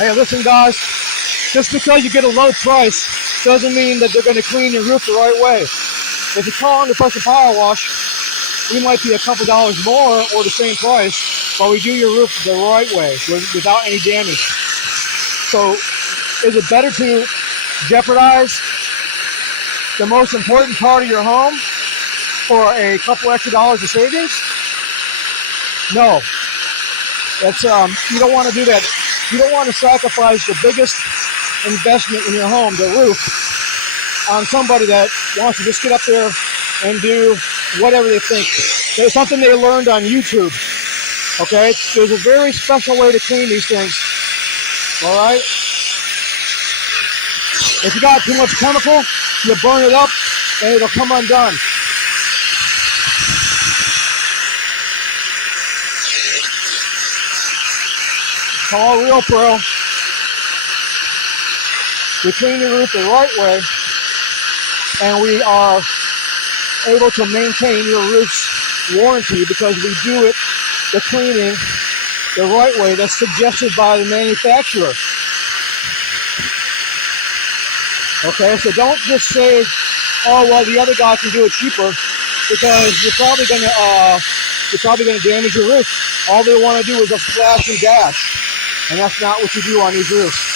Hey, listen, guys. Just because you get a low price doesn't mean that they're going to clean your roof the right way. If you call under pressure power wash, we might be a couple dollars more or the same price, but we do your roof the right way without any damage. So is it better to jeopardize the most important part of your home for a couple extra dollars of savings? No. That's you don't want to do that. You don't want to sacrifice the biggest investment in your home, the roof, on somebody that wants to just get up there and do whatever they think. There's something they learned on YouTube. Okay? There's a very special way to clean these things. All right? If you got too much chemical, you burn it up and it'll come undone. Call Real Pro. We clean the roof the right way, and we are able to maintain your roof's warranty because we do it, the cleaning, the right way that's suggested by the manufacturer. Okay, so don't just say, oh well, the other guy can do it cheaper, because you're probably gonna damage your roof. All they want to do is a splash and dash, and that's not what you do on these roofs.